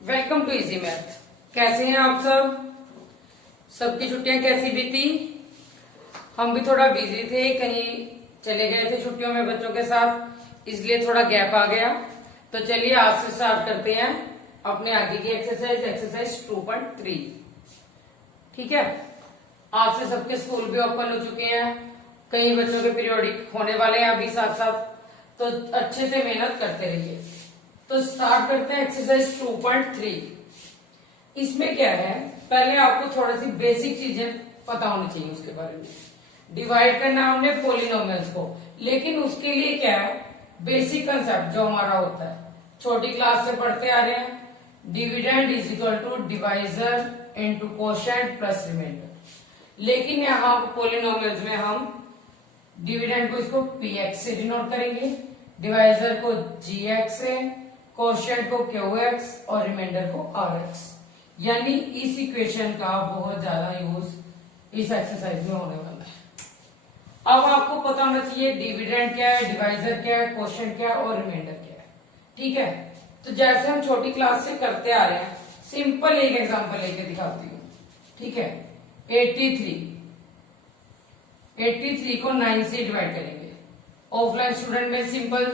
Welcome to easy math. कैसे हैं आप सब? सबकी छुट्टियां कैसी बीती? हम भी थोड़ा बिजी थे, कहीं चले गए थे छुट्टियों में बच्चों के साथ, इसलिए थोड़ा गैप आ गया। तो चलिए आज से स्टार्ट करते हैं अपने आगे की एक्सरसाइज 2.3। ठीक है, आज से सबके स्कूल भी ओपन हो चुके हैं, कई बच्चों के पीरियोडिक होने वाले हैं अभी साथ साथ, तो अच्छे से मेहनत करते रहिए। तो स्टार्ट करते हैं एक्सरसाइज 2.3। इसमें क्या है, पहले आपको थोड़ी सी बेसिक चीजें पता होनी चाहिए उसके बारे में। डिवाइड करना हमने पोलिनोमियल्स को, लेकिन उसके लिए क्या है, बेसिक कंसेप्ट जो हमारा होता है छोटी क्लास से पढ़ते आ रहे हैं, dividend is equal to divisor into quotient plus remainder. लेकिन यहाँ पोलिनोमियल्स में हम डिविडेंड को इसको px से डिनोट करेंगे, डिवाइजर को gx से, कोशेंट को qx और रिमाइंडर को rx। यानी इस इक्वेशन का बहुत ज्यादा यूज इस एक्सरसाइज में होने वाला है। अब आपको पता होना चाहिए डिविडेंड क्या है, डिवाइजर क्या है, कोशेंट क्या है और रिमाइंडर क्या है। ठीक है, तो जैसे हम छोटी क्लास से करते आ रहे हैं, सिंपल एक एग्जांपल लेके दिखाती हूँ। ठीक है, 83 को 9 से डिवाइड करेंगे। ऑफलाइन स्टूडेंट में सिंपल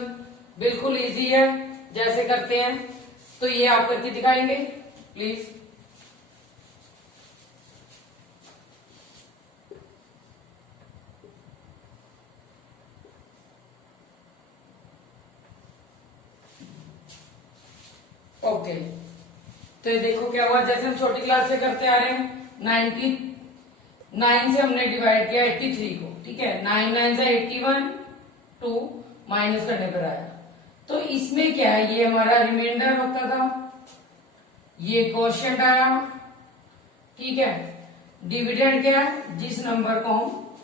बिल्कुल इजी है, जैसे करते हैं तो ये आप करके दिखाएंगे प्लीज। ओके, तो ये देखो क्या हुआ, जैसे हम छोटी क्लास से करते आ रहे हैं, 99 से हमने डिवाइड किया 83 को। ठीक है, 9 9 से 81, 2 माइनस करने पर आया। तो इसमें क्या है, ये हमारा रिमाइंडर होता था, ये क्वोशिएंट आया। ठीक है, डिविडेंड क्या है, जिस नंबर को हम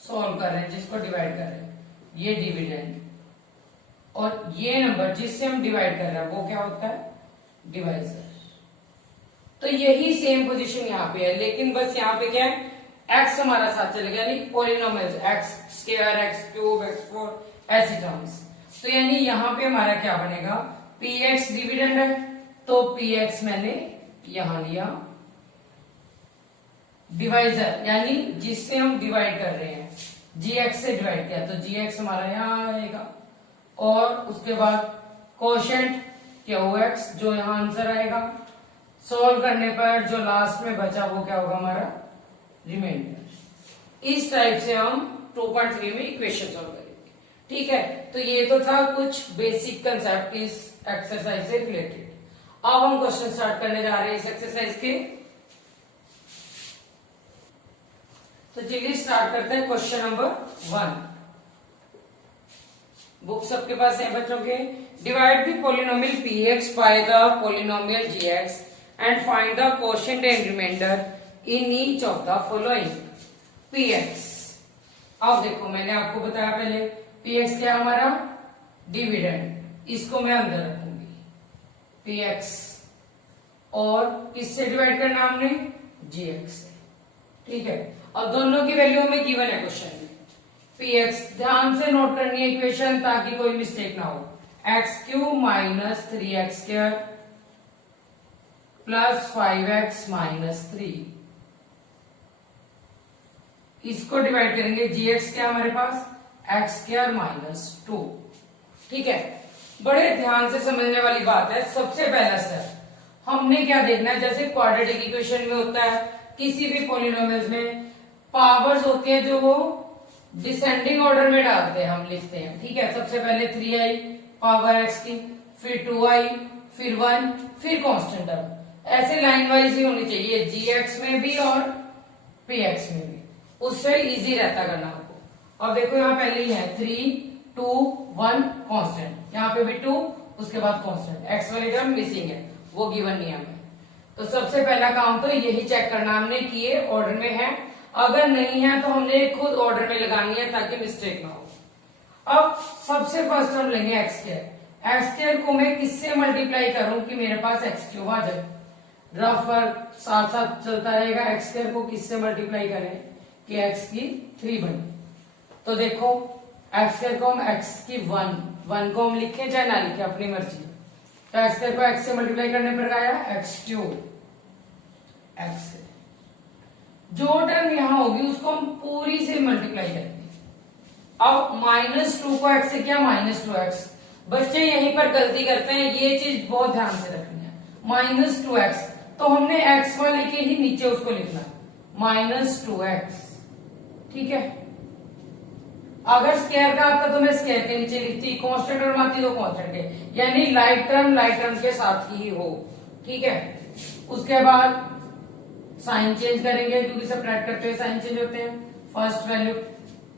सॉल्व कर रहे हैं, जिसको डिवाइड कर रहे हैं, ये डिविडेंड। और ये नंबर जिससे हम डिवाइड कर रहे हैं वो क्या होता है, डिवाइजर। तो यही सेम पोजीशन यहाँ पे है, लेकिन बस यहाँ पे क्या है, x हमारा साथ चलेगा, यानी polynomials x square, x cube, x4 ऐसी टर्म्स। तो यानी यहाँ पे हमारा क्या बनेगा, px डिविडेंड है तो px मैंने यहां लिया, डिवाइजर यानी जिससे हम डिवाइड कर रहे हैं, gx से डिवाइड किया तो gx हमारा यहां आएगा, और उसके बाद कोशेंट qx जो यहां आंसर आएगा। सॉल्व करने पर जो लास्ट में बचा वो क्या होगा, हमारा रिमाइंडर। इस टाइप से हम 2.3 में इक्वेशन सॉल्व करेंगे। ठीक है, तो ये तो था कुछ बेसिक कंसेप्ट इस एक्सरसाइज से रिलेटेड। अब हम क्वेश्चन स्टार्ट करने जा रहे हैं इस एक्सरसाइज के। तो चलिए स्टार्ट करते हैं क्वेश्चन नंबर 1। बुक सबके पास है बच्चों के। Divide the polynomial px by the polynomial gx and find the quotient and remainder in each of the following. px, अब देखो मैंने आपको बताया पहले, px क्या हमारा, डिविडेंड, इसको मैं अंदर रखूंगी px, और किससे डिवाइड करना हमने, gx से। ठीक है, अब दोनों की वैल्यू हमें गिवन है क्वेश्चन में। px ध्यान से नोट करनी है इक्वेशन ताकि कोई मिस्टेक ना हो। x³ minus 3x square plus 5x minus 3, इसको डिवाइड करेंगे, gx क्या हमारे पास, x² माइनस 2। ठीक है, बड़े ध्यान से समझने वाली बात है। सबसे पहला स्टेप हमने क्या देखना है, जैसे क्वाड्रेटिक इक्वेशन में होता है, किसी भी पोलिनोमियल्स में पावर्स होती है जो वो डिसेंडिंग ऑर्डर में डालते हैं, हम लिखते हैं। ठीक है, सबसे पहले 3i पावर x की, फिर 2i, फिर 1, फिर कांस्टेंट टर्म। ऐसे लाइन वाइज ही होनी चाहिए, gx में भी और px में भी, उससे इजी रहता करना आपको। अब देखो यहाँ पहले ही है 3 2 1 कांस्टेंट, यहाँ पे भी 2, उसके बाद कांस्टेंट, x वाली टर्म मिसिंग है, वो गिवन नहीं है हमें। तो सबसे पहला काम तो यही चेक करना हमने कि ये ऑर्डर में है, अगर नहीं है तो हमने खुद ऑर्डर में लगानी है ताकि मिस्टेक ना हो। अब सबसे फर्स्ट हम लेंगे x² को मैं किससे मल्टीप्लाई करूं कि मेरे पास x³ आ जाए। रफ वर्क साथ साथ चलता रहेगा, x² को किससे मल्टीप्लाई करें कि x की 3 बने। तो देखो x² को हम x की 1 को हम लिखे चाहे ना लिखे अपनी मर्जी, तो एक्स स्क्वायर को एक्स से मल्टीप्लाई करने पर आया एक्स क्यूब एक्स से। जो टर्म यहां होगी उसको हम पूरी से मल्टीप्लाई करेंगे। अब -2 को एक्स से किया -2x। बच्चे यहीं पर गलती करते हैं, ये चीज बहुत ध्यान से रखनी है। -2x तो हमने x1 लेके ही नीचे उसको लिखना -2x, ठीक है। अगर स्क्वायर का आता तो मैं स्क्वायर के नीचे लिखती, कांस्टेंट टर्म आती तो कांस्टेंट के, यानी लाइट टर्म के साथ ही हो, ठीक है। उसके बाद साइन चेंज करेंगे क्योंकि सब्ट्रैक्ट करते हुए साइन चेंज होते हैं। फर्स्ट वैल्यू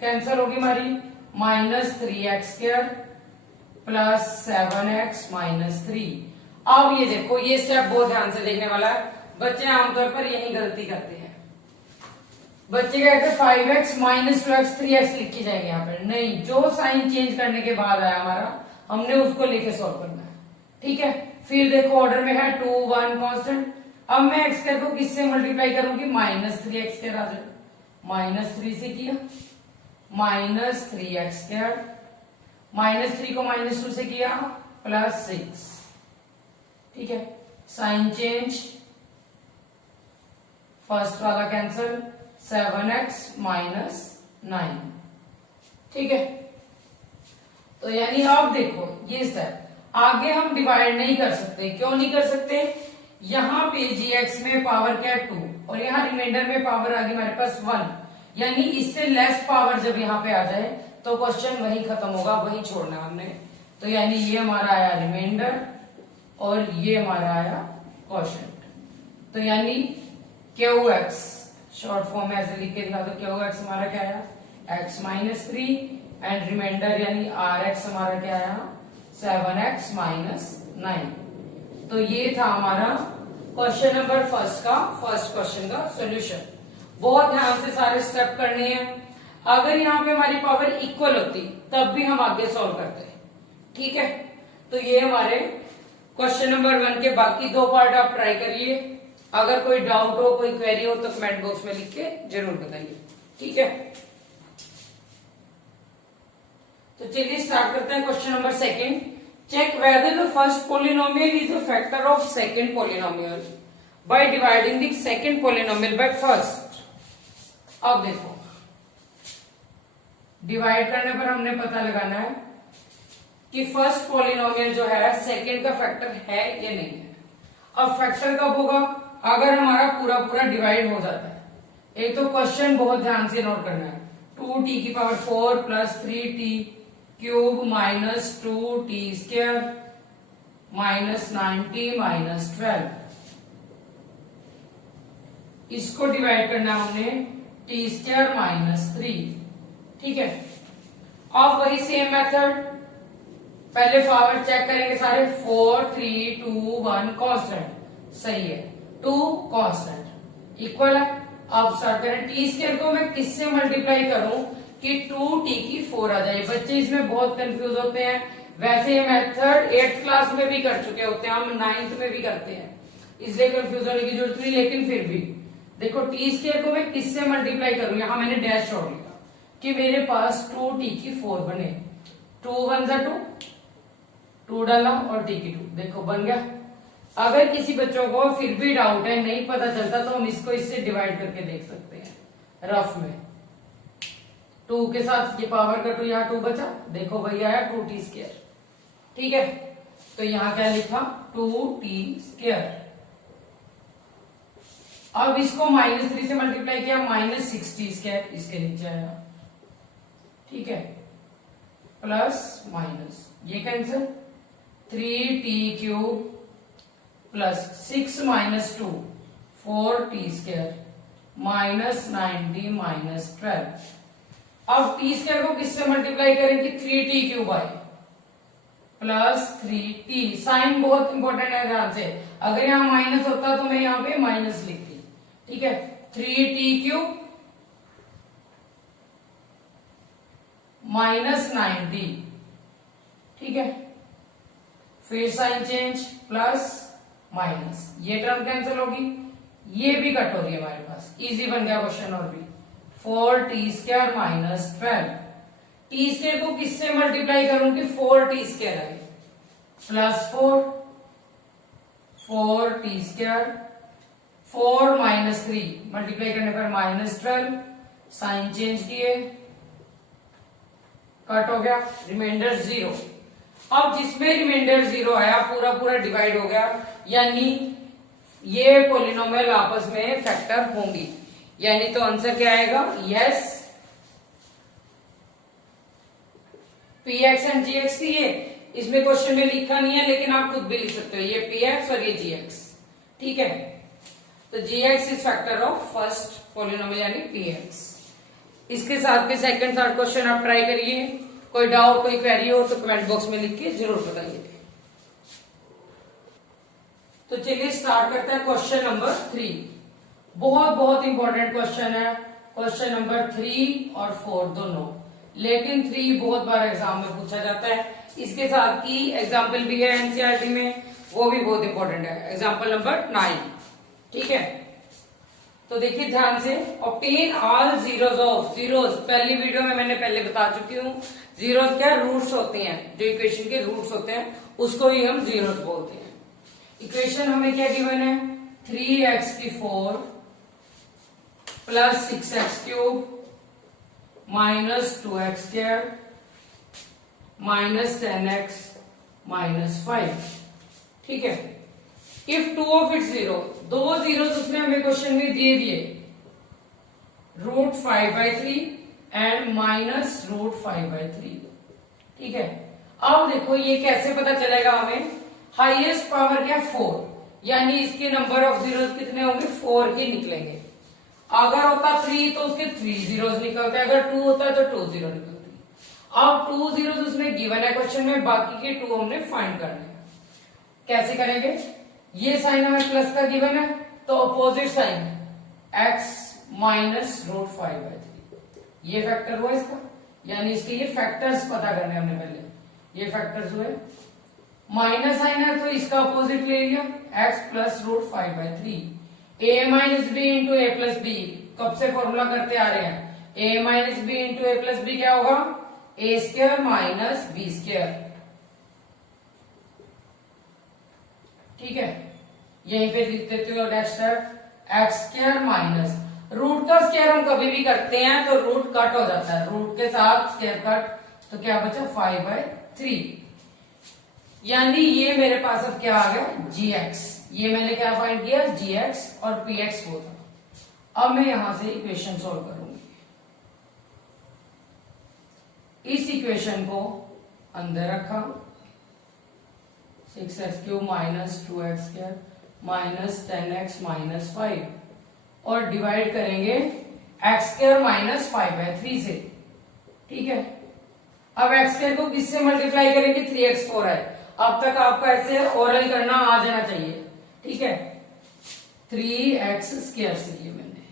कैंसिल होगी हमारी, -3x² प्लस 7x -3। अब ये देखो, ये स्टेप बहुत ध्यान से देखने वाला है, बच्चे आमतौर पर यही गलती करते हैं। बच्चे कहते हैं 5x -2x 3x लिख के जाएंगे यहाँ पर, नहीं, जो साइन चेंज करने के बाद आया हमारा हमने उसको लेके सॉल्व करना है, ठीक है। फिर देखो ऑर्डर में है 2 1 कांस्टेंट। अब मैं एक्स स्क्वायर को किससे मल्टीप्लाई करूंगी, -3x² आ जाए, -3 से किया -3x², -3 को -2 से किया +6, ठीक है। साइन चेंज, फर्स्ट वाला कैंसिल, 7x -9, ठीक है। तो यानी अब देखो ये स्टेप आगे हम डिवाइड नहीं कर सकते। क्यों नहीं कर सकते, यहां पे gx में पावर क्या है 2 और यहां रिमाइंडर में पावर आ गई हमारे पास 1, यानी इससे लेस पावर जब यहाँ पे आ जाए तो क्वेश्चन वही खत्म होगा, वही छोड़ना हमने। तो यानी ये हमारा आया रिमाइंडर और ये हमारा आया क्वोशिएंट। तो यानी QX शॉर्ट फॉर्म में ऐसे लिख के दिखा दो, QX हमारा क्या आया x -3 एंड रिमाइंडर यानी RX हमारा क्या आया 7x -9। तो ये था हमारा क्वेश्चन नंबर फर्स्ट क्वेश्चन का सॉल्यूशन। बहुत ध्यान से सारे स्टेप करने हैं। अगर यहाँ पे हमारी पावर इक्वल होती तब भी हम आगे सॉल्व करते, ठीक है। तो ये हमारे क्वेश्चन नंबर 1 के बाकी 2 पार्ट आप ट्राई करिए। अगर कोई डाउट हो, कोई क्वेरी हो तो कमेंट बॉक्स में लिख के जरूर बताइए, ठीक है। तो चलिए स्टार्ट करते हैं question number 2। Check whether the first polynomial is a factor of second polynomial by dividing the second polynomial by first. अब देखो डिवाइड करने पर हमने पता लगाना है कि फर्स्ट पोलिनोमियल जो है सेकंड का फैक्टर है या नहीं है। अब फैक्टर कब होगा, अगर हमारा पूरा पूरा डिवाइड हो जाता है। एक तो क्वेश्चन बहुत ध्यान से नोट करना है, 2t⁴ plus 3t³ -2t² -9t -12, इसको डिवाइड करना हमने t² -3, ठीक है। अब वही सेम मेथड, पहले पावर चेक करेंगे सारे, 4 3 2 1 कांस्टेंट, सही है, 2 कांस्टेंट इक्वल है। अब स्टार्ट करें, t² को मैं किससे मल्टीप्लाई करूं कि 2t⁴ आ जाए। बच्चे इसमें बहुत कंफ्यूज होते हैं। वैसे ये मेथड 8th क्लास में भी कर चुके होते हैं, हम 9th में भी करते हैं, इसलिए कंफ्यूज होने की जरूरत नहीं। लेकिन फिर भी देखो t² को मैं किससे मल्टीप्लाई करूं, यहां मैंने डैश छोड़ लिया कि मेरे पास 2t⁴ बने, 2 1 जा 2, 2 डाला और t⁴, देखो बन गया। अगर किसी बच्चों को फिर भी डाउट है, नहीं पता चलता, तो हम इसको इससे डिवाइड करके देख सकते हैं रफ में। 2 के साथ ये पावर का 2, यहाँ 2 बचा, देखो वही आया 2t², ठीक है। तो यहाँ क्या लिखा 2t²। अब इसको -3 से मल्टीप्लाई किया, -6t², इसके नीचे आया, ठीक है, प्लस माइनस ये cancel, 3t³ plus 6 -2 4t² -9t -12। अब t² को किससे मल्टीप्लाई करेंगे, 3t³ by plus 3t। Sign बहुत इंपॉर्टेंट है, ध्यान से। अगर यहाँ माइनस होता तो मैं यहाँ पे माइनस लिखती, ठीक है। 3t³ -9t, ठीक है। फिर साइन चेंज, प्लस माइनस, ये टर्म कैंसिल होगी, ये भी कट हो रही है हमारे पास, इजी बन गया क्वेश्चन। और भी 4t² -12, t² को किससे मल्टीप्लाई करूंगी, 4t² आए प्लस 4, 4t², 4 माइनस 3 मल्टीप्लाई करने पर -12, साइन चेंज किए, कट हो गया, रिमाइंडर 0। अब जिसमें रिमाइंडर 0 आया पूरा पूरा डिवाइड हो गया, यानी ये पॉलिनोमियल आपस में फैक्टर होंगी, यानी तो आंसर क्या आएगा? Yes, P X and G X थी ये, इसमें क्वेश्चन में लिखा नहीं है लेकिन आप खुद भी लिख सकते हो, ये पी एक्स और ये जी एक्स, ठीक है। तो g x is factor of first polynomial यानी पी एक्स। इसके साथ में सेकंड थर्ड क्वेश्चन आप ट्राई करिए, कोई डाउट कोई क्वेरी हो तो कमेंट बॉक्स में लिख के जरूर बताइए। तो चलिए स्टार्ट करते हैं क्वेश्चन नंबर 3। बहुत बहुत इंपॉर्टेंट क्वेश्चन है, क्वेश्चन नंबर 3 और 4 दोनों, लेकिन 3 बहुत बार एग्जाम में पूछा जाता है। इसके साथ की एग्जाम्पल भी है एनसीईआरटी में, वो भी बहुत इंपॉर्टेंट है, एग्जाम्पल नंबर 9, ठीक है। तो देखिए ध्यान से, obtain all zeros of zeros, पहली वीडियो में मैंने पहले बता चुकी हूँ, जीरोस क्या रूट्स होते हैं, जो इक्वेशन के रूट्स होते हैं उसको ही हम जीरोस बोलते हैं। इक्वेशन हमें क्या गिवन है? 3x⁴ plus 6x³ minus 2x² minus 10x minus 5, ठीक है। इफ टू ऑफ इट 0, दो जीरो उसने हमें क्वेश्चन में दे दिए, √5/3 एंड माइनस √5/3, ठीक है। अब देखो ये कैसे पता चलेगा हमें, हाईएस्ट पावर क्या? 4, यानी इसके नंबर ऑफ जीरोस कितने होंगे? 4 के निकलेंगे। अगर होता 3 तो उसके 3 जीरोस निकलते, अगर 2 होता है तो 2 जीरो निकलते। अब 2 जीरोस उसने गिवन है क्वेश्चन में, बाकी के 2 हमने फाइंड करने हैं। कैसे करेंगे? ये साइन हमें प्लस का गिवन है तो अपोजिट साइन x माइनस √5/3, ये फैक्टर हुआ इसका, यानी इसके ये फैक्टर्स पता करने हमने पहले, ये फैक्टर्स हुए। माइनस साइन है तो इसका अपोजिट ले लिया, x plus √5/3, a minus B into A plus B, कब से फॉर्मूला करते आ रहे हैं, a minus B into A plus B क्या होगा? a² माइनस b², ठीक है। यहीं पे लिख देते हो डैश x² माइनस, रूट का स्क्वायर हम कभी भी करते हैं तो रूट कट हो जाता है, रूट के साथ स्क्वायर कट, तो क्या बचा? 5/3, यानी ये मेरे पास अब क्या आ गया? gx, ये मैंने क्या फाइंड किया? gx और px वो था। अब मैं यहां से इक्वेशन सोल्व करूंगी। इस इक्वेशन को अंदर रखा, 6x³ minus 2x² minus 10x minus 5, और डिवाइड करेंगे x² माइनस 5/3 से, ठीक है। अब x² को किससे मल्टीप्लाई करेंगे? 3x4 है, अब तक आपको ऐसे ओरल करना आ जाना चाहिए, ठीक है। 3x² से लिए मैंने,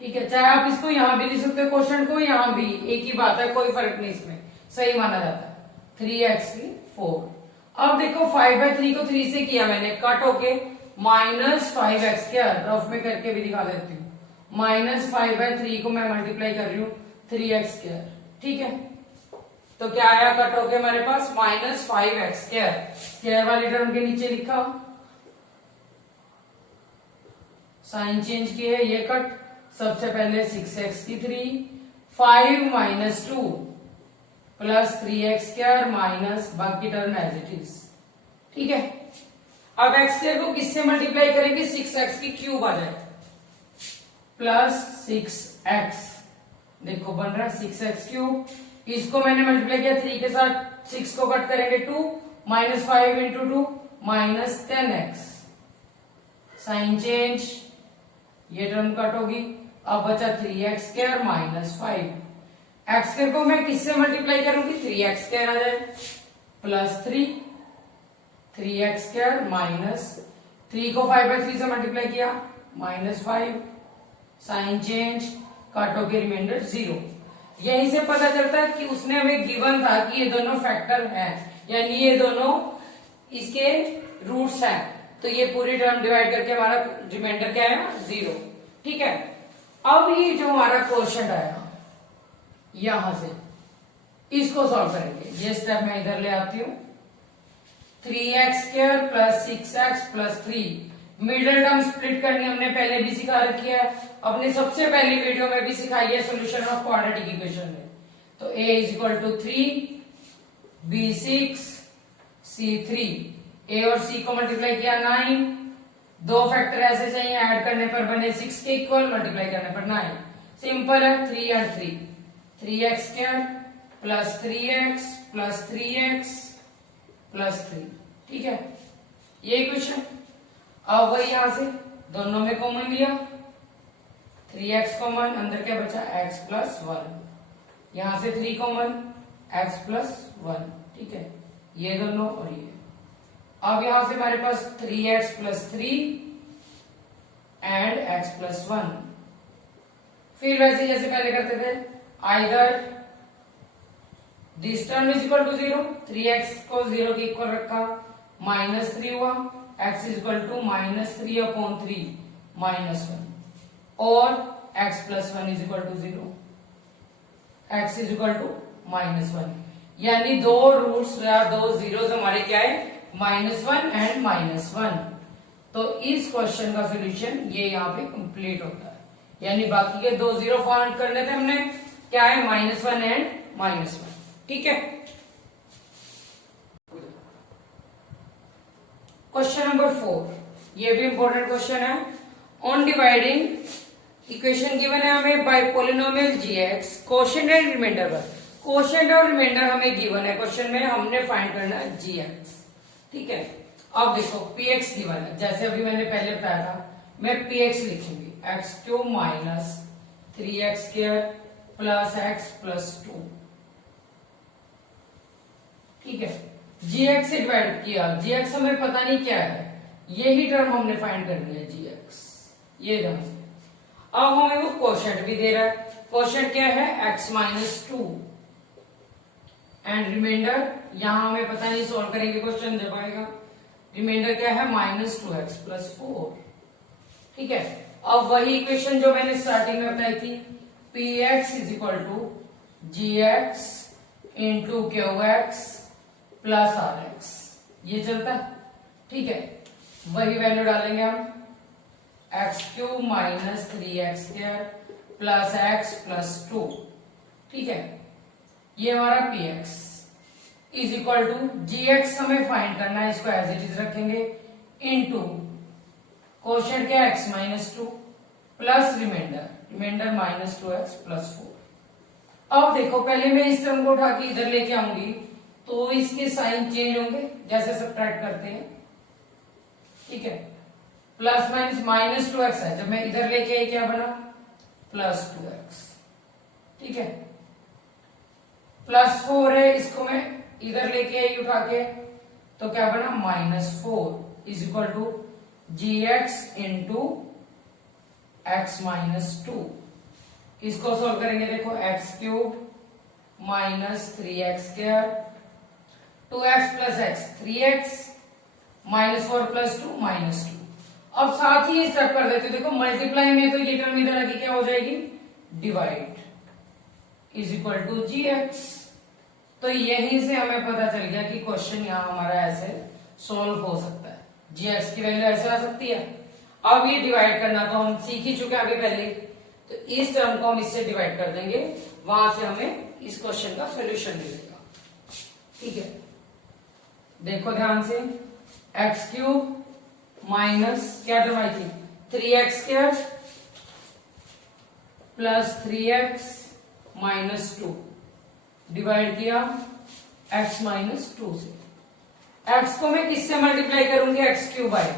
ठीक है। चाहे आप इसको यहां भी लिख सकते हो, क्वेश्चन को यहां भी एक ही बात है, कोई फर्क नहीं, इसमें सही माना जाता है। 3x4, अब देखो 5/3 को 3 से किया मैंने, कट होके -5x², रफ में करके भी दिखा देती हूँ, -5/3 को मैं मल्टीप्लाई कर रही हूँ 3x², ठीक है। तो क्या आया? कट होके हमारे पास -5x², स्क्वायर वाली टर्म के नीचे लिखा, साइन चेंज किए, ये कट, सबसे पहले 6x³ 5 minus 2 plus 3x² minus बाकी टर्म एज इट इज, ठीक है। अब x² को किससे मल्टीप्लाई करेंगे? 6x³ आ जाए, प्लस 6x, देखो बन रहा है 6x³, इसको मैंने मल्टीप्लाई किया 3 के साथ, 6 को कट करेंगे 2, -5 into 2 minus 10x, sign change, ये टर्म कट होगी, अब बचा 3x² माइनस 5, x² को मैं किससे मल्टीप्लाई करूंगी? 3x² आ जाए, प्लस 3x² माइनस 3 को 5/3 से मल्टीप्लाई किया, -5, साइन चेंज, काटो के रिमाइंडर 0। यहीं से पता चलता है कि उसने हमें गिवन था कि ये दोनों फैक्टर हैं, यानी ये दोनों इसके रूट्स हैं, तो ये पूरी टर्म डिवाइड करके हमारा रिमाइंडर क्या है? 0, ठीक है। अब ये जो हमारा क्वेश्चन आया यहां से, इसको सॉल्व करेंगे। ये स्टेप मैं इधर ले आती हूं, 3x² plus 6x plus 3। Middle term split करनी हमने पहले भी सिखा रखी है, अपनी सबसे पहली वीडियो में भी सिखाई है सोल्यूशन ऑफ क्वाड्रेटिक इक्वेशन में। तो a is equal to 3, b 6, c 3। a और c को मल्टीप्लाई किया 9, दो फैक्टर ऐसे चाहिए, ऐड करने पर बने 6 के इक्वल, मल्टीप्लाई करने पर 9। सिंपल है, 3 और 3, 3x² plus 3x plus 3x plus 3। ठीक है, ये इक्वेशन। अब वही यहां से दोनों में कॉमन लिया, 3x कॉमन, अंदर क्या बचा x प्लस 1, यहां से 3 कॉमन, x प्लस 1। ठीक है, ये दोनों और ये। अब यहां से हमारे पास 3x plus 3 and x plus 1। फिर वैसे जैसे पहले करते थे, either this term is equal to 0, 3x को 0 के इक्वल रखा, -3 हुआ, x इज इक्वल टू -3/3 -1, और x plus 1 is equal to 0, x is equal to -1। यानी दो रूट्स या दो जीरोस हमारे क्या है, -1 एंड -1। तो इस क्वेश्चन का सोल्यूशन ये यहाँ पे कंप्लीट होता है, यानी बाकी के दो जीरो फाइंड करने थे हमने, क्या है -1 एंड -1। ठीक है, क्वेश्चन नंबर 4, ये भी इंपॉर्टेंट क्वेश्चन है। ऑन डिवाइडिंग इक्वेशन गिवन है हमें by polynomial gx, quotient and remainder पर। कोशेंट और रिमाइंडर हमें गिवन है क्वेश्चन में, हमने फाइंड करना है gx। ठीक है, अब देखो px गिवन है, जैसे अभी मैंने पहले बताया था, मैं px लिखूंगी x³ minus 3x² plus x plus 2। ठीक है, gx से डिवाइड किया, gx हमें पता नहीं क्या है, यही टर्म हमने फाइंड करनी है gx, ये ध्यान से। अब हमें वो कोशेंट भी दे रहा है, कोशेंट क्या है x माइनस 2 एंड रिमाइंडर, यहां हमें पता नहीं, सॉल्व करेंगे क्वेश्चन जब आएगा। रिमाइंडर क्या है -2x प्लस 4। ठीक है, अब वही इक्वेशन जो मैंने स्टार्टिंग में बताई थी, px is equal to gx into qx plus rx, ये चलता है। ठीक है, वही वैल्यू डालेंगे हम, x³ minus 3x² plus x plus 2। ठीक है, ये हमारा px is equal to gx हमें फाइंड करना है, इसको एज इट इज रखेंगे, इनटू कोशेंट क्या x minus 2 plus remainder -2x plus 4। अब देखो, पहले मैं इस टर्म को उठा के इधर लेके आऊंगी तो इसके साइन चेंज होंगे जैसे सब्ट्रैक्ट करते हैं। ठीक है, प्लस माइनस -2x है, जब मैं इधर लेके आई क्या बना प्लस 2x। ठीक है, प्लस 4 है, इसको मैं इधर लेके आई उठा के, तो क्या बना -4 is equal to gx into x minus 2। इसको सोल्व करेंगे, देखो x³ minus 3x² 2x plus x 3x -4 plus 2 -2। अब साथ ही स्टेप कर देते, देखो मल्टीप्लाई में तो ये टर्म इधर आके क्या हो जाएगी divide, is equal to gx। तो यहीं से हमें पता चल गया कि क्वेश्चन यहाँ हमारा ऐसे सोल्व हो सकता है, gx की वैल्यू ऐसे आ सकती है। अब ये डिवाइड करना तो हम सीख ही चुके हैं अभी पहले, तो इस टर्म को हम इससे डिवाइड कर देंगे, वहां से हमें इस क्वेश्चन का सोल्यूशन मिलेगा। ठीक है, देखो ध्यान से, x³ माइनस क्या टर्म आई थी 3x² plus 3x minus 2 divide किया x माइनस 2 से। x को मैं किससे मल्टीप्लाई करूंगी, x³ बाय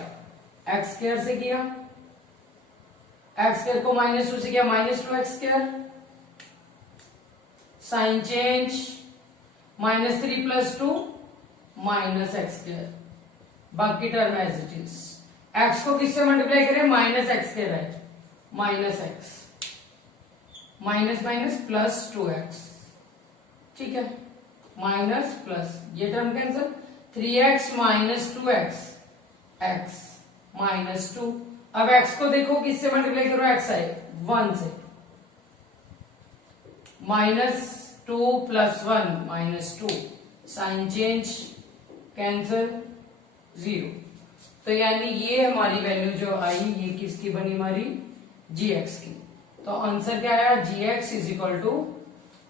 x² से किया, x² को -2 से किया -2x², sign change -3 plus 2 -x², बाकी term as it is. x को किससे मल्टीप्लाई करें, -x के right, -x minus minus plus 2x। ठीक है, माइनस प्लस, ये term cancel, 3x minus 2x x minus 2। अब x को देखो किससे मल्टीप्लाई करो, x आए 1 से, -2 प्लस 1 -2, साइन चेंज कैंसिल, 0। तो यानी ये हमारी वैल्यू जो आई ये किसकी बनी हमारी gx की। तो आंसर क्या आया gx is equal to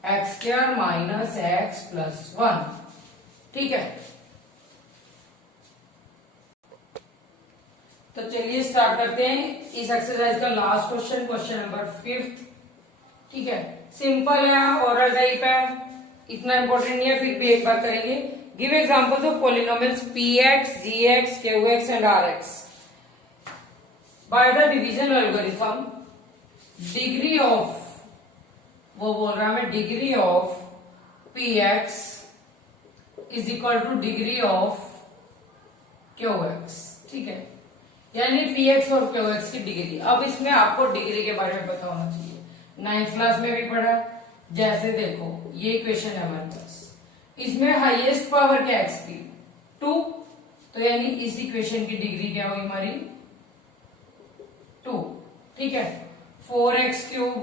X square minus X plus 1। ठीक है, तो चलिए स्टार्ट करते हैं इस एक्सरसाइज का लास्ट क्वेश्चन, क्वेश्चन नंबर 5। ठीक है, सिंपल है, ओरल टाइप है, इतना इंपॉर्टेंट नहीं है, फिर भी एक बार करेंगे। Give examples of polynomials px, gx, qx and rx by the division algorithm. Degree of, वो बोल रहा है degree of px is equal two degree of qx। ठीक है, यानी px और qx की डिग्री। अब इसमें आपको डिग्री के बारे में पता होना चाहिए, 9th क्लास में भी पढ़ा। जैसे देखो ये इक्वेशन है हमारे पास, इसमें हाईएस्ट पावर क्या x की 2, तो यानी इस इक्वेशन की डिग्री क्या हुई हमारी 2। ठीक है, 4x cube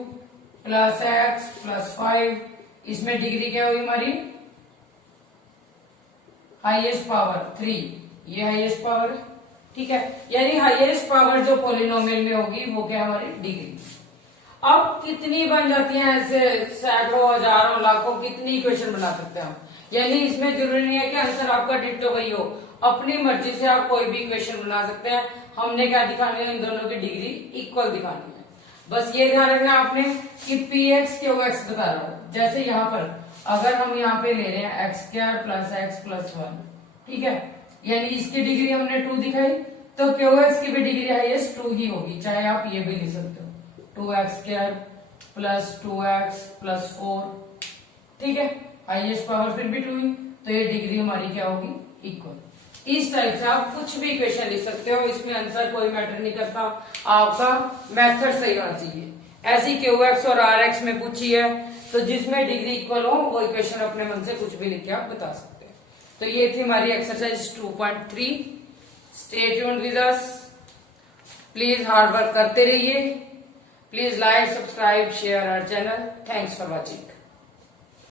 plus x plus 5, इसमें डिग्री क्या हुई हमारी हाईएस्ट पावर 3, ये हाईएस्ट पावर है। ठीक है, यानी हाईएस्ट पावर जो पॉलिनोमियल में होगी वो क्या हमारी डिग्री। अब कितनी बन जाती है, ऐसे सैकड़ों हजारों लाखों कितनी इक्वेशन बना सकते हैं हम। यानी इसमें जरूरी नहीं है कि आंसर आपका डिट्टो वही हो, अपनी मर्जी से आप कोई भी इक्वेशन बना सकते हैं। हमने क्या दिखानी है, इन दोनों की डिग्री इक्वल दिखानी है। बस ये ध्यान रखना आपने कि px qx बता रहा हूं। जैसे यहाँ पर अगर हम यहाँ पे ले रहे हैं x square plus x plus 1, ठीक है, यानी इसकी डिग्री हमने 2 दिखाई, तो qx की भी डिग्री हाईएस्ट 2 ही होगी। चाहे आप ये भी लिख सकते हो 2x square plus 2x plus 4। ठीक है, हाईएस्ट पावर फिर भी 2 ही, तो ये डिग्री हमारी क्या होगी इक्वल। इस टाइप से आप कुछ भी इक्वेशन लिख सकते हो, इसमें आंसर कोई मैटर नहीं करता, आपका मेथड सही होना चाहिए। ऐसी qx और rx में पूछी है तो जिसमें डिग्री इक्वल हो वो इक्वेशन अपने मन से कुछ भी लिख के आप बता सकते हैं। तो ये थी हमारी exercise 2.3। Stay tuned with us, please hard work करते रहिए। Please like, subscribe, share our channel. Thanks for watching.